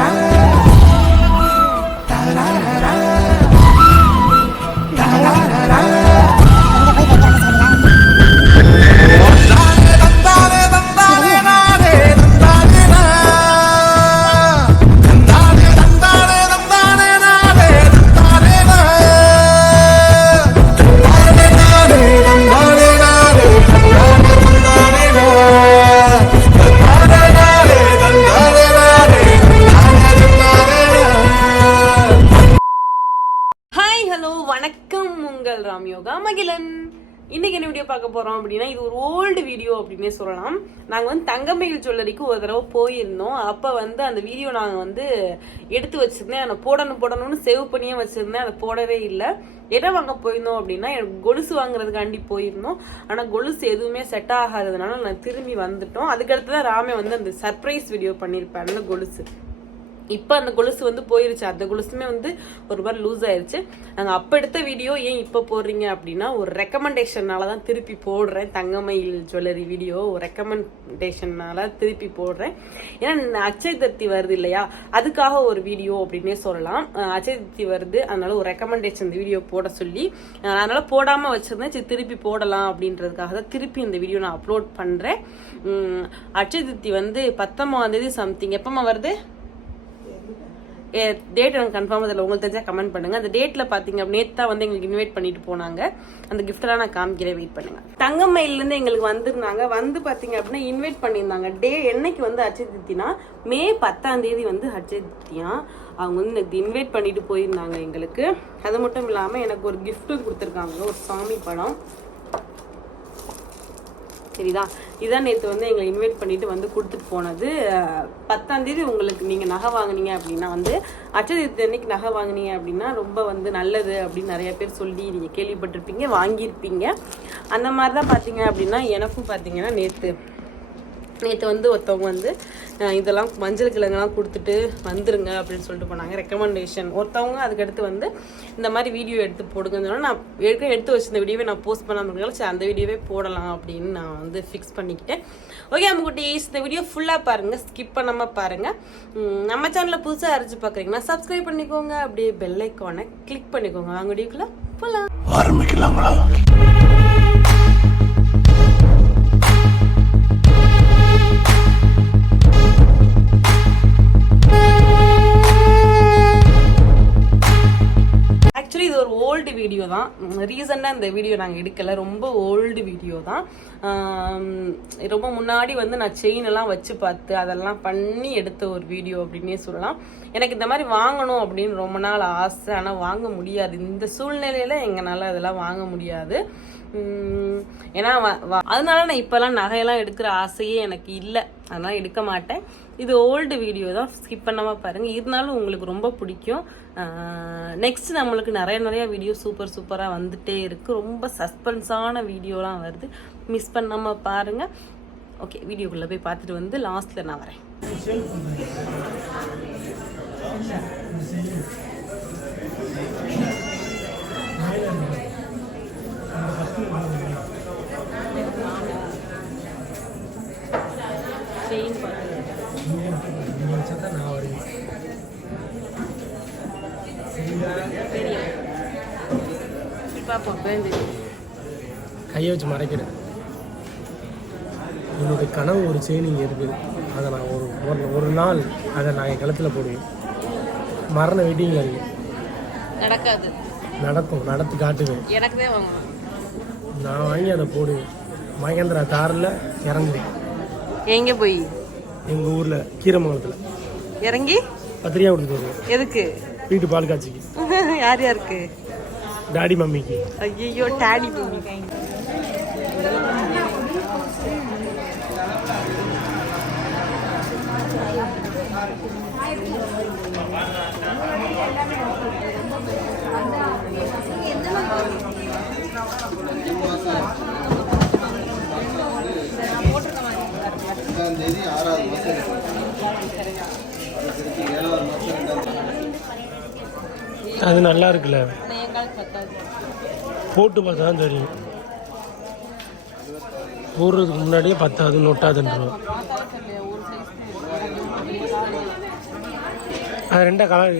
Para hi hello வணக்கம் உங்கள் ராம்யோகா மகிழன். இன்னைக்கு என்ன வீடியோ பார்க்க போறோம் அப்படின்னா இது ஒரு ஓல்டு வீடியோ அப்படின்னே சொல்லலாம். நாங்கள் வந்து தங்கமயில் ஜுவல்லரிக்கு ஒரு தடவை போயிருந்தோம். அப்போ வந்து அந்த வீடியோ நாங்கள் வந்து எடுத்து வச்சிருந்தேன். அதை போடணும் போடணும்னு சேவ் பண்ணியே வச்சிருந்தேன். அதை போடவே இல்லை. எதை வாங்க போயிருந்தோம் அப்படின்னா எனக்கு கொலுசு வாங்குறதுக்காண்டி போயிருந்தோம். ஆனால் கொலுசு எதுவுமே செட் ஆகாததுனால நான் திரும்பி வந்துட்டோம். அதுக்கடுத்து தான் ராமே வந்து அந்த சர்ப்ரைஸ் வீடியோ பண்ணியிருப்பேன் அந்த கொலுசு. இப்போ அந்த கொலுசு வந்து போயிருச்சு. அந்த கொலுசுமே வந்து ஒரு மாதிரி லூஸ் ஆயிருச்சு. நாங்கள் அப்போ எடுத்த வீடியோ ஏன் இப்போ போடுறீங்க அப்படின்னா ஒரு ரெக்கமெண்டேஷனால தான் திருப்பி போடுறேன். தங்கமயில் ஜுவல்லரி வீடியோ ஒரு ரெக்கமெண்டேஷனால திருப்பி போடுறேன். ஏன்னா அச்சய திருப்தி வருது இல்லையா? அதுக்காக ஒரு வீடியோ அப்படின்னே சொல்லலாம். அச்சய திருப்தி வருது. அதனால ஒரு ரெக்கமெண்டேஷன் வீடியோ போட சொல்லி அதனால போடாமல் வச்சிருந்தேன். சரி திருப்பி போடலாம் அப்படின்றதுக்காக தான் திருப்பி இந்த வீடியோ நான் அப்லோட் பண்ணுறேன் அச்சய திருப்தி வந்து பத்தொம்பதாம் தேதி சம்திங் எப்பமா வருது? டேட் எனக்கு கன்ஃபார்ம் அதில் உங்களுக்கு தெரிஞ்சால் கமெண்ட் பண்ணுங்க. அந்த டேட்டில் பார்த்தீங்க நேற்று தான் வந்து எங்களுக்கு இன்வைட் பண்ணிட்டு போனாங்க. அந்த கிஃப்டெல்லாம் நான் காமிக்கிறேன். வெயிட் பண்ணுங்கள் தங்கம் மயிலேருந்து எங்களுக்கு வந்திருந்தாங்க. வந்து பார்த்தீங்க அப்படின்னா இன்வைட் பண்ணியிருந்தாங்க. டே என்னைக்கு வந்து அச்சய திருப்தினா மே பத்தாம் தேதி வந்து அச்சய திருப்தியா அவங்க வந்து எனக்கு இன்வைட் பண்ணிட்டு போயிருந்தாங்க எங்களுக்கு. அது மட்டும் இல்லாமல் எனக்கு ஒரு கிஃப்ட்டும் கொடுத்துருக்காங்க. ஒரு சாமி படம். சரிதா இதான் நேற்று வந்து எங்களை இன்வைட் பண்ணிட்டு வந்து கொடுத்துட்டு போனது. பத்தாந்தேதி உங்களுக்கு நீங்கள் நகை வாங்குனீங்க அப்படின்னா வந்து அச்சதீர்த்தி அன்னைக்கு நகை வாங்குனீங்க அப்படின்னா ரொம்ப வந்து நல்லது அப்படின்னு நிறைய பேர் சொல்லி நீங்கள் கேள்விப்பட்டிருப்பீங்க வாங்கியிருப்பீங்க. அந்த மாதிரி தான் பார்த்தீங்க அப்படின்னா எனக்கும் பார்த்தீங்கன்னா நேற்று நேற்று வந்து ஒருத்தவங்க வந்து இதெல்லாம் மஞ்சள் கிழங்கெல்லாம் கொடுத்துட்டு வந்துருங்க அப்படின்னு சொல்லிட்டு போனாங்க. ரெக்கமெண்டேஷன் ஒருத்தவங்க அதுக்கடுத்து வந்து இந்த மாதிரி வீடியோ எடுத்து போடுங்கன்னு சொன்னால் நான் எடுக்க எடுத்து வச்சிருந்த வீடியோவை நான் போஸ்ட் பண்ணாமல் இருக்கனால சரி அந்த வீடியோவே போடலாம் அப்படின்னு நான் வந்து ஃபிக்ஸ் பண்ணிக்கிட்டேன். ஓகே அம்முக்குட்டீஸ் இந்த வீடியோ ஃபுல்லாக பாருங்கள் ஸ்கிப் பண்ணாமல் பாருங்கள் நம்ம சேனலில் புதுசாக அரைச்சி பார்க்குறீங்கன்னா சப்ஸ்கிரைப் பண்ணிக்கோங்க. அப்படியே பெல் ஐக்கானை கிளிக் பண்ணிக்கோங்க. வாங்க வீடியோக்குள்ளே போகலாம் ஆரம்பிக்கலாங்களா வீடியோ தான். ரீசெண்டாக இந்த வீடியோ நாங்கள் எடுக்கலை. ரொம்ப ஓல்டு வீடியோ தான். ரொம்ப முன்னாடி வந்து நான் செயின் எல்லாம் வச்சு பார்த்து அதெல்லாம் பண்ணி எடுத்த ஒரு வீடியோ அப்படின்னே சொல்லலாம். எனக்கு இந்த மாதிரி வாங்கணும் அப்படின்னு ரொம்ப நாள் ஆசை. ஆனால் வாங்க முடியாது. இந்த சூழ்நிலையில் எங்களால் அதெல்லாம் வாங்க முடியாது. ஏன்னா அதனால நான் இப்போல்லாம் நகையெல்லாம் எடுக்கிற ஆசையே எனக்கு இல்லை. அதெல்லாம் எடுக்க மாட்டேன். இது ஓல்டு வீடியோ தான். ஸ்கிப் பண்ணாமல் பாருங்கள் இருந்தாலும் உங்களுக்கு ரொம்ப பிடிக்கும். நெக்ஸ்ட் நம்மளுக்கு நிறைய நிறைய வீடியோ சூப்பர் சூப்பராக வந்துட்டே இருக்குது ரொம்ப சஸ்பென்ஸான வீடியோலாம் வருது. மிஸ் பண்ணாமல் பாருங்க. ஓகே வீடியோக்குள்ளே போய் பார்த்துட்டு வந்து லாஸ்ட்டில் நான் வரேன். செயின் பார்த்து பார்ப்போம் கையை வச்சு மறைக்கிறேன். என்னுடைய கனவு ஒரு செயின் இங்கே இருக்குது அதை நான் ஒரு ஒரு ஒரு நாள் அதை நான் என் கழுத்தில் போடுவேன். மரண வெயிட்டிங்கில் இருக்கு நடக்காது. நடக்கும். நடத்தி காட்டுவேன். எனக்கு தான் வாங்கணும். நான் வாங்கி அதை போடுவேன். மகேந்திரா காரில் இறங்குவேன். எங்க போய்? எங்கள் ஊரில் கீரமங்கலத்தில். இறங்கி? பத்திரிக்கை கொடுத்து வருவேன். எதுக்கு? வீட்டு பால் காட்சிக்கு யார் யாருக்கு? டாடி மம்மிக்கு ஐயோ டாடி ஆறாவது தேதி அது நல்லா இருக்குல்ல? போட்டு பார்த்தா தான் தெரியும். போடுறதுக்கு முன்னாடியே பத்தாது நொட்டாதுன்றோம் அது ரெண்டா கலர்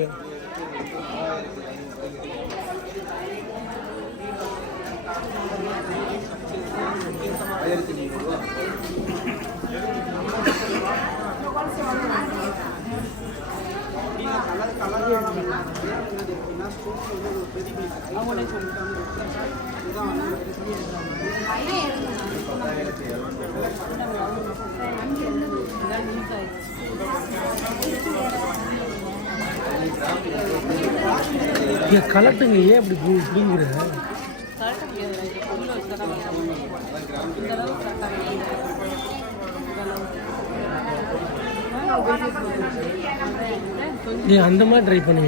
கலர் கலர் கலட்டுங்க ஏன் அப்படி பு- நீ அந்த மாதிரி ட்ரை பண்ணி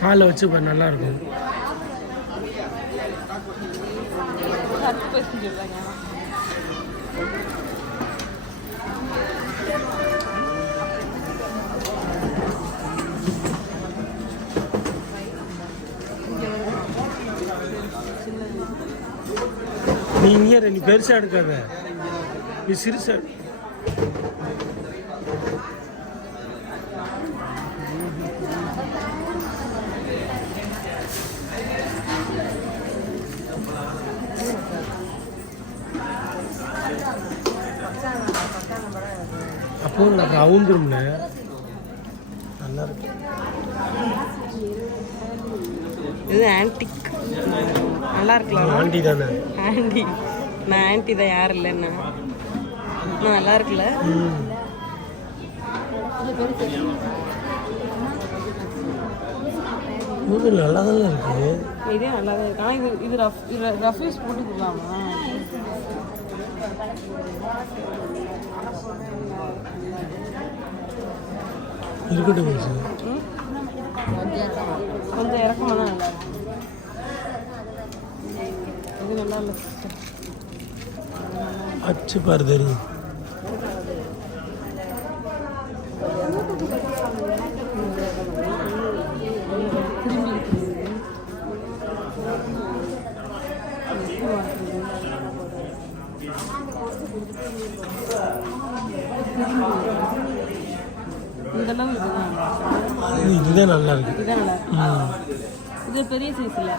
காலை வச்சு இப்போ நல்லாயிருக்கும். நீ இங்கே நீ பெருசாக எடுக்காத. நீ சிறுசாக எடு. அப்போ எனக்கு அவுந்துரும்ல நல்லா இருக்கு இது ஆன்டிக் நல்லா இருக்கலாம் ஆண்டி தானே. ஆன்டி நான் ஆன்டி தான் யார் இல்லைன்னா நல்லா இருக்குல்ல. இது நல்லா தான் இருக்கு? இதே நல்லா தான் இருக்கு. ஆனால் இது இது ரஃப் இது ரஃப் யூஸ் போட்டு கொடுக்கலாமா இருக்கட்டும்? கொஞ்சம் இறக்கமாக தான் நல்லா இருக்கு இது நல்லா இல்லை sister. அச்சு பாரு தெரியும் திரும்பி இருக்குது இந்த அளவு இதுதான் இது இதுதான் நல்லா இருக்கு. நல்லா. இது பெரிய சைஸ் இல்லை.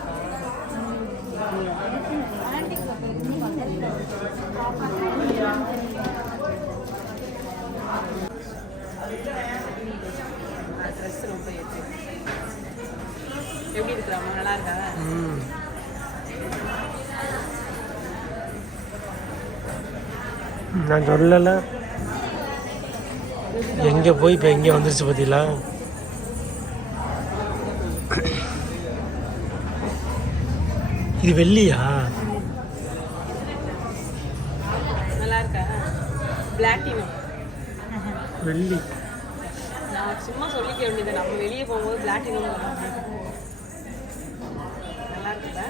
ட்ரெஸ் ரொம்ப ஏற்று எப்படி இருக்கிறாமா நல்லா இருக்கா ம். நான் சொல்லல. எங்க போய் இப்ப எங்க வந்துருச்சு பாத்தீங்களா? இது வெள்ளியா? நல்லா இருக்கா வெள்ளி. நான் சும்மா சொல்லிக்க வேண்டியது நம்ம வெளியே போகும்போது பிளாட்டினம் நல்லா இருக்குல்ல.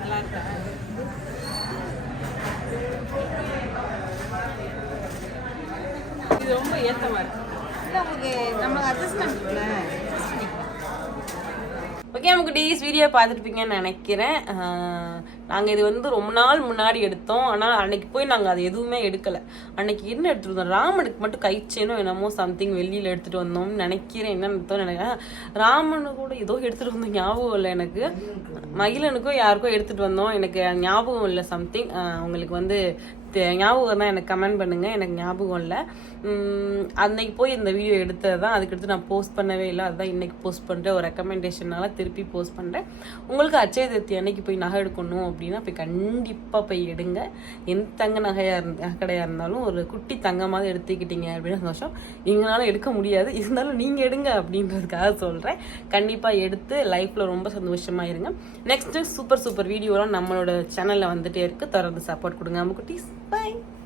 நல்லா இருக்கா இது ரொம்ப ஏத்தமா இருக்கு. நமக்கு நம்ம அட்ஜஸ்ட்மெண்ட் இருக்குல்ல ஓகே நமக்கு டேஸ் வீடியோ பார்த்துருப்பீங்கன்னு நினைக்கிறேன். நாங்கள் இது வந்து ரொம்ப நாள் முன்னாடி எடுத்தோம். ஆனால் அன்னைக்கு போய் நாங்கள் அது எதுவுமே எடுக்கலை. அன்னைக்கு என்ன எடுத்துருந்தோம் வந்தோம்? ராமனுக்கு மட்டும் கைச்சேனோ என்னமோ சம்திங் வெளியில் எடுத்துகிட்டு வந்தோம்னு நினைக்கிறேன். என்ன நினைக்கிறேன். ராமனு கூட ஏதோ எடுத்துகிட்டு வந்தோம் ஞாபகம் இல்லை எனக்கு. மகிழனுக்கோ யாருக்கோ எடுத்துகிட்டு வந்தோம். எனக்கு ஞாபகம் இல்லை சம்திங் உங்களுக்கு வந்து ஞாபகம் தான் எனக்கு கமெண்ட் பண்ணுங்கள் எனக்கு ஞாபகம் இல்லை. அன்னைக்கு போய் இந்த வீடியோ எடுத்தது தான் அதுக்கடுத்து நான் போஸ்ட் பண்ணவே இல்லை. அதுதான் இன்றைக்கி போஸ்ட் பண்ணுறேன் ஒரு ரெக்கமெண்டேஷனால திருப்பி போஸ்ட் பண்ணுறேன் உங்களுக்கு அச்சய திருப்தி அன்னைக்கு போய் நகை எடுக்கணும் அப்படின்னா போய் கண்டிப்பாக போய் எடுங்க. எந்த தங்க நகையாக இருந்த கடையாக இருந்தாலும் ஒரு குட்டி தங்கமாக எடுத்துக்கிட்டீங்க அப்படின்னு சந்தோஷம். எங்களால எடுக்க முடியாது. இருந்தாலும் நீங்கள் எடுங்க அப்படின்றதுக்காக சொல்கிறேன் கண்டிப்பாக எடுத்து லைஃப்பில் ரொம்ப சந்தோஷமாக இருங்க. நெக்ஸ்ட்டு சூப்பர் சூப்பர் வீடியோலாம் நம்மளோட சேனலில் வந்துகிட்டே இருக்குது தொடர்ந்து சப்போர்ட் கொடுங்க. நம்ம குட்டீஸ் Bye.